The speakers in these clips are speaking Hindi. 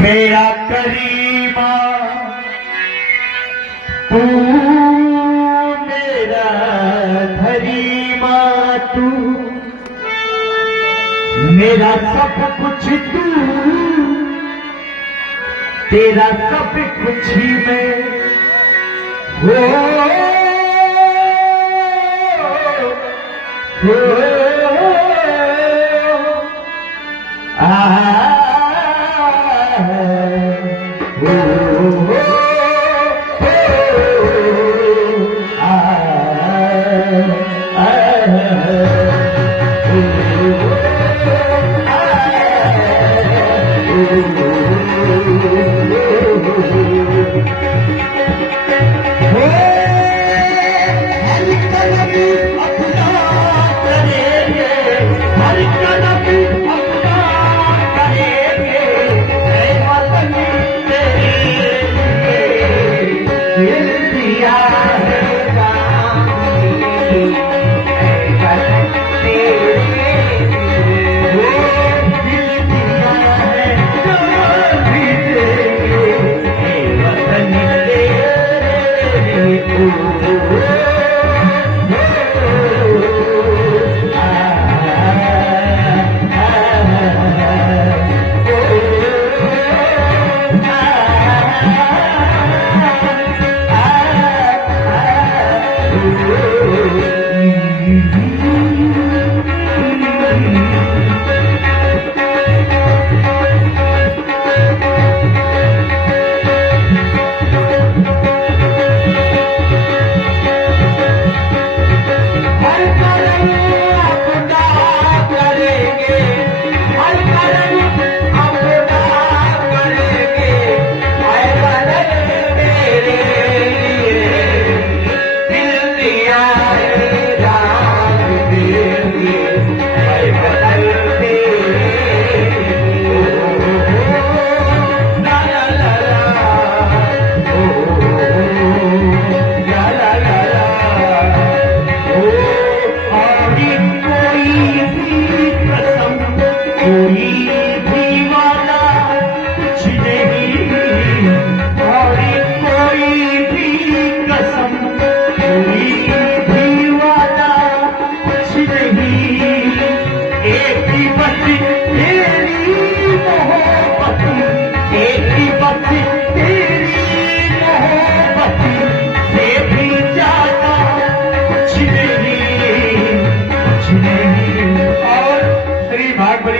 मेरा करीमा तू, मेरा धरीमा तू, मेरा सब कुछ तू, तेरा सब कुछ ही मैं हो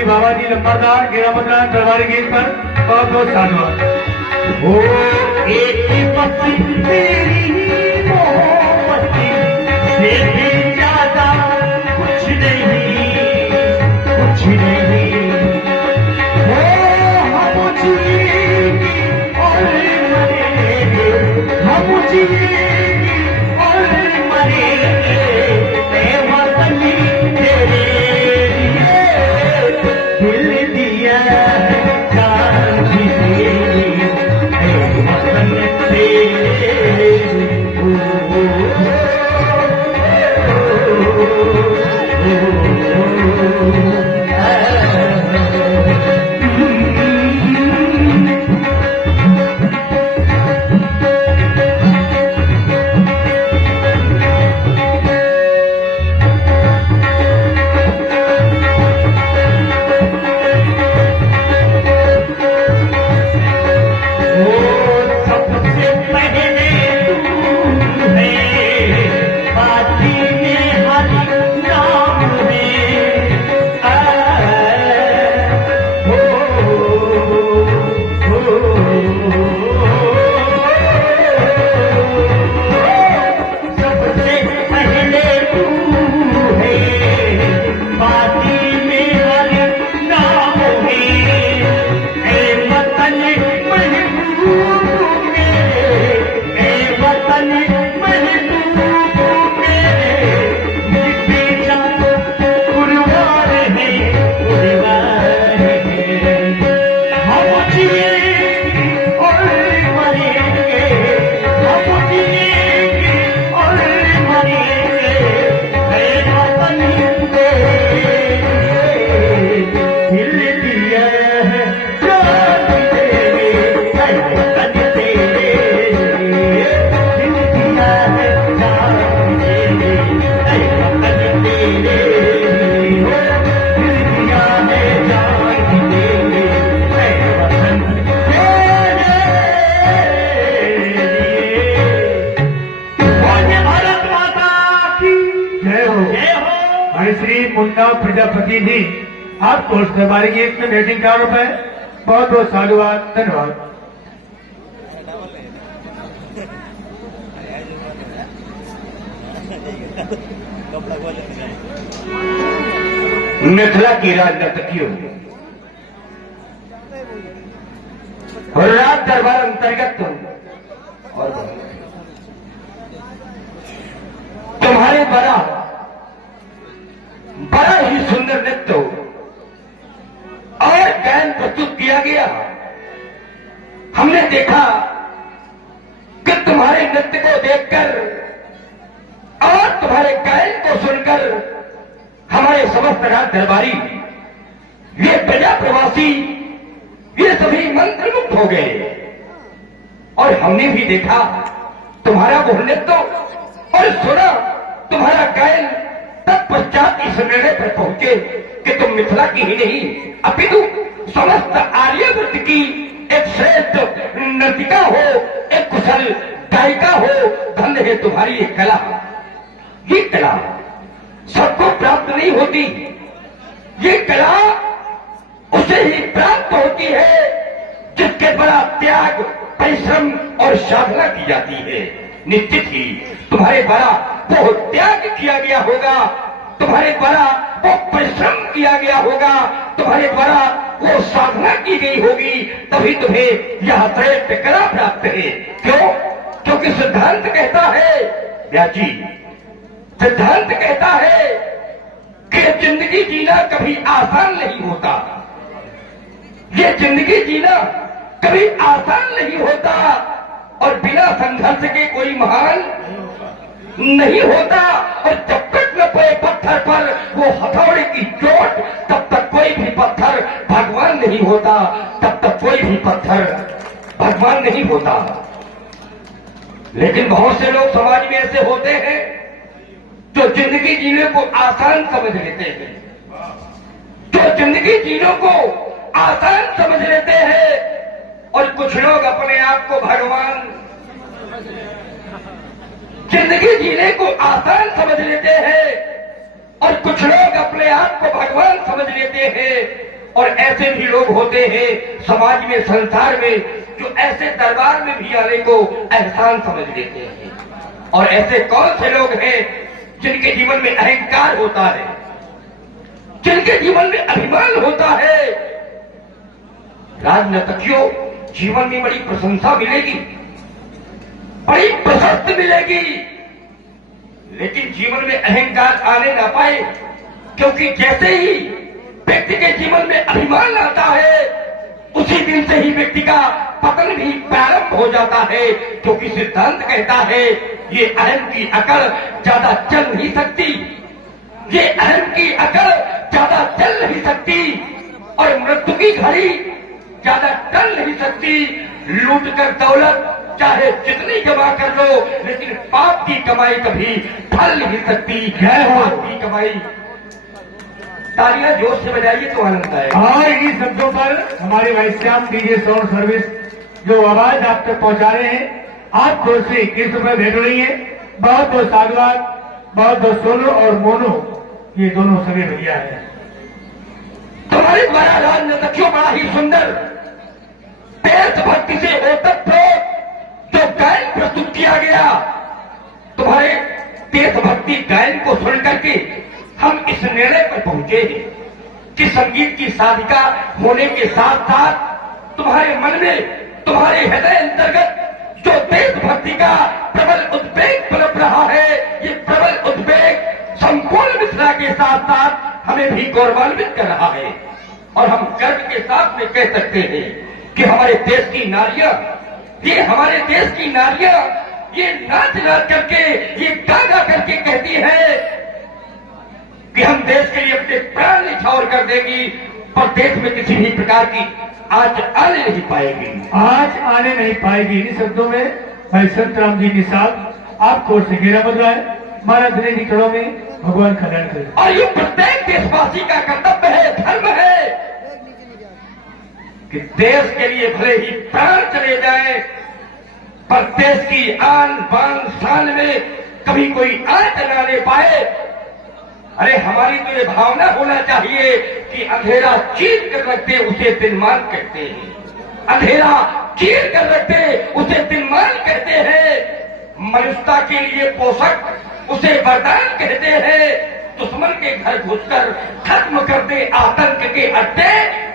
बाबा जी लंबादार गिरामदार दरबारी गीत पर बहुत बहुत धन्यवाद। ओ एक ही पत्ती तेरी मोहब्बती से भी ज्यादा कुछ नहीं, कुछ नहीं। ओ हम जिएंगे और मरेंगे, हम जिएंगे और मरेंगे, ए वतनी तेरे दिल दिया जान भी तेरी, ए वतन तेरे। श्री मुन्ना प्रजापति जी आपको दरबारी गीत में भेटिंग का रुपए बहुत बहुत साधुवाद, धन्यवाद। मिथिला की राजनर्तकियों और राज दरबार अंतर्गत और तुम्हारे बड़ा ही सुंदर नृत्य और गायन प्रस्तुत किया गया। हमने देखा कि तुम्हारे नृत्य को देखकर और तुम्हारे गायन को सुनकर हमारे समस्त राज दरबारी, ये प्रजा प्रवासी, ये सभी मंत्रमुग्ध हो गए। और हमने भी देखा तुम्हारा वो नृत्य और सुना तुम्हारा गायन। तत्पश्चात इस निर्णय पर पहुंचे कि तुम मिथिला की ही नहीं अपितु समस्त आर्यावर्त की एक श्रेष्ठ नर्तिका हो, एक कुशल गायिका हो। धन्य है तुम्हारी ये कला। ये कला सबको प्राप्त नहीं होती। ये कला उसे ही प्राप्त होती है जिसके द्वारा त्याग, परिश्रम और साधना की जाती है। निश्चित ही तुम्हारे द्वारा वो त्याग किया गया होगा, तुम्हारे द्वारा वो परिश्रम किया गया होगा, तुम्हारे द्वारा वो साधना की गई होगी, तभी तुम्हें यह श्रेष्ठ कला प्राप्त है। क्यों? क्योंकि सिद्धांत कहता है, व्याजी सिद्धांत कहता है कि जिंदगी जीना कभी आसान नहीं होता। ये जिंदगी जीना कभी आसान नहीं होता और बिना संघर्ष के कोई महान नहीं होता। और जब तक न पड़े पत्थर पर वो हथौड़े की चोट, तब तक कोई भी पत्थर भगवान नहीं होता, तब तक कोई भी पत्थर भगवान नहीं होता। लेकिन बहुत से लोग समाज में ऐसे होते हैं जो जिंदगी जीने को आसान समझ लेते हैं, जो जिंदगी जीने को आसान समझ लेते हैं। और कुछ लोग अपने आप को भगवान, जिंदगी जीने को आसान समझ लेते हैं और कुछ लोग अपने आप को भगवान समझ लेते हैं। और ऐसे भी लोग होते हैं समाज में, संसार में, जो ऐसे दरबार में भी आने को एहसान समझ लेते हैं। और ऐसे कौन से लोग हैं जिनके जीवन में अहंकार होता है, जिनके जीवन में अभिमान होता है। राजनर्तकियों, जीवन में बड़ी प्रशंसा मिलेगी, बड़ी प्रशस्ति मिलेगी, लेकिन जीवन में अहंकार आने ना पाए। क्योंकि जैसे ही व्यक्ति के जीवन में अभिमान आता है, उसी दिन से ही व्यक्ति का पतन भी प्रारंभ हो जाता है। क्योंकि सिद्धांत कहता है ये अहम की अकड़ ज्यादा चल नहीं सकती, ये अहम की अकड़ ज्यादा चल नहीं सकती और मृत्यु की घड़ी ज्यादा टल नहीं सकती। लूट कर दौलत चाहे जितनी जमा कर लो, लेकिन पाप की कमाई कभी फल नहीं सकती। पाप की कमाई। तालियां जोर से बजाइए तो आनंद आएगा। और इन्हीं शब्दों पर हमारे भाई श्याम डीजे साउंड सर्विस जो आवाज आप तक पहुंचा रहे हैं, आपको से 21 रुपए भेज रही है। बहुत बहुत साधुवाद, बहुत बहुत सोनू और मोनू, ये दोनों सभी भैया हैं। तुम्हारे द्वारा राजनर्तकियों बड़ा ही सुंदर देशभक्ति से ओतप्रोत जो गायन प्रस्तुत किया गया, तुम्हारे देशभक्ति गायन को सुन करके हम इस निर्णय पर पहुंचे कि संगीत की साधिका होने के साथ साथ तुम्हारे मन में, तुम्हारे हृदय अंतर्गत जो देशभक्ति का प्रबल उद्वेग पनप रहा है, ये प्रबल उद्वेग संपूर्ण मिथिला के साथ साथ हमें भी गौरवान्वित कर रहा है। और हम गर्व के साथ में कह सकते हैं कि हमारे देश की नारियां, ये हमारे देश की नारियां, ये नाच नाच करके, ये गा गा करके कहती है कि हम देश के लिए अपने प्राण निछावर कर देंगी, पर देश में किसी भी प्रकार की आज आने नहीं पाएगी। आज आने नहीं पाएगी। इन शब्दों में भाई संतराम जी निषाद आपको से घेरा बदलाए, महाराज दिनेश कड़ों में भगवान कल्याण करे। और ये प्रत्येक देशवासी का कर्तव्य है, धर्म है कि देश के लिए भले ही प्राण चले जाए, पर देश की आन बान शान में कभी कोई आंच न ले पाए। अरे हमारी तो ये भावना होना चाहिए कि अंधेरा चीर कर रखते उसे दिनमान कहते हैं। अंधेरा चीर कर रखते उसे दिनमान कहते हैं। मनुष्यता के लिए पोषक उसे वरदान कहते हैं। दुश्मन के घर घुसकर खत्म कर दे आतंक के अड्डे,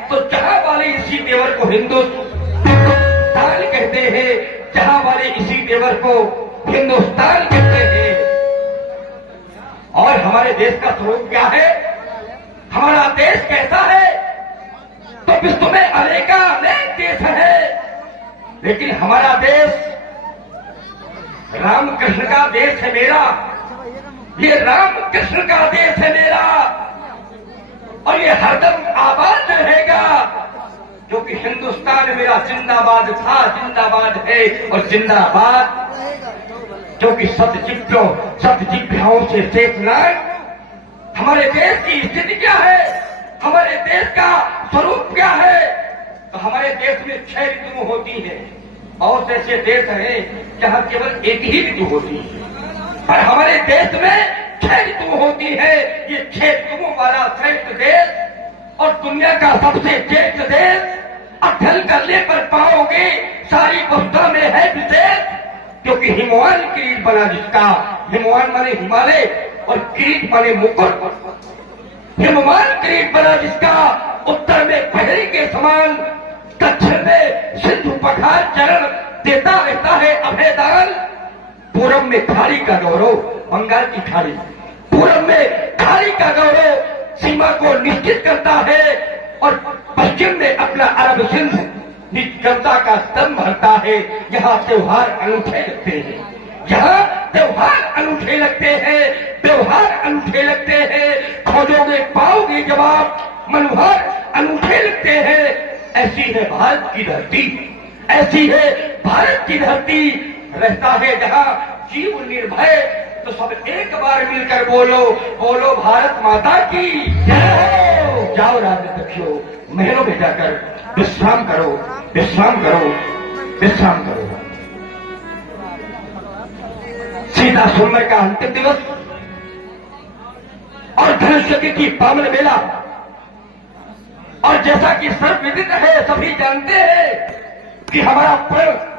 तो जहां वाले इसी देवर को हिंदुस्तान कहते हैं, जहां वाले इसी देवर को हिंदुस्तान कहते हैं। और हमारे देश का स्वरूप क्या है, हमारा देश कैसा है, तो विश्व में अनेक देश है, लेकिन हमारा देश रामकृष्ण का देश है मेरा। ये रामकृष्ण का देश है मेरा, और ये हरदम आबाद रहेगा, जो कि हिंदुस्तान मेरा जिंदाबाद था, जिंदाबाद है और जिंदाबाद, जो कि सतजिभ्याओं से चेतना। हमारे देश की स्थिति क्या है, हमारे देश का स्वरूप क्या है, तो हमारे देश में 6 ऋतुएं होती हैं। बहुत ऐसे देश हैं जहां केवल एक ही ऋतु होती है, पर हमारे देश में 6 ऋतुएं होती है। ये 6 ऋतुओं वाला श्रेष्ठ देश और दुनिया का सबसे श्रेष्ठ देश, अध्ययन करने पर पाओगे सारी वस्तुओं में है विशेष, क्योंकि हिमवान किरीट बना जिसका, हिमवान माने हिमालय और किरीट माने मुकुट। हिमवान किरीट बना जिसका, उत्तर में पहरी के समान, दक्षिण में सिंधु पठार चरण देता रहता है अभयदान। पूरब में खाड़ी का गौरव, बंगाल की खाड़ी, पूरब में खाड़ी का गौरव सीमा को निश्चित करता है, और पश्चिम में अपना अरब सिंध निष्ठता का स्तंभ भरता है। यहाँ त्योहार अनूठे लगते हैं, यहाँ त्योहार अनूठे लगते हैं, त्योहार अनूठे लगते हैं। खोजोगे पाओगे जवाब, मनोहर अनूठे लगते हैं। ऐसी है भारत की धरती, ऐसी है भारत की धरती। रहता है जहाँ जीव निर्भय, तो सब एक बार मिलकर बोलो, बोलो भारत माता की जय हो। जाओ राजदक्षियों, महलों में जाकर विश्राम करो, विश्राम करो, विश्राम करो। सीता सुंदर का अंतिम दिवस और धनुष की पावन बेला, और जैसा कि सर्वविदित है, सभी जानते हैं कि हमारा पर्व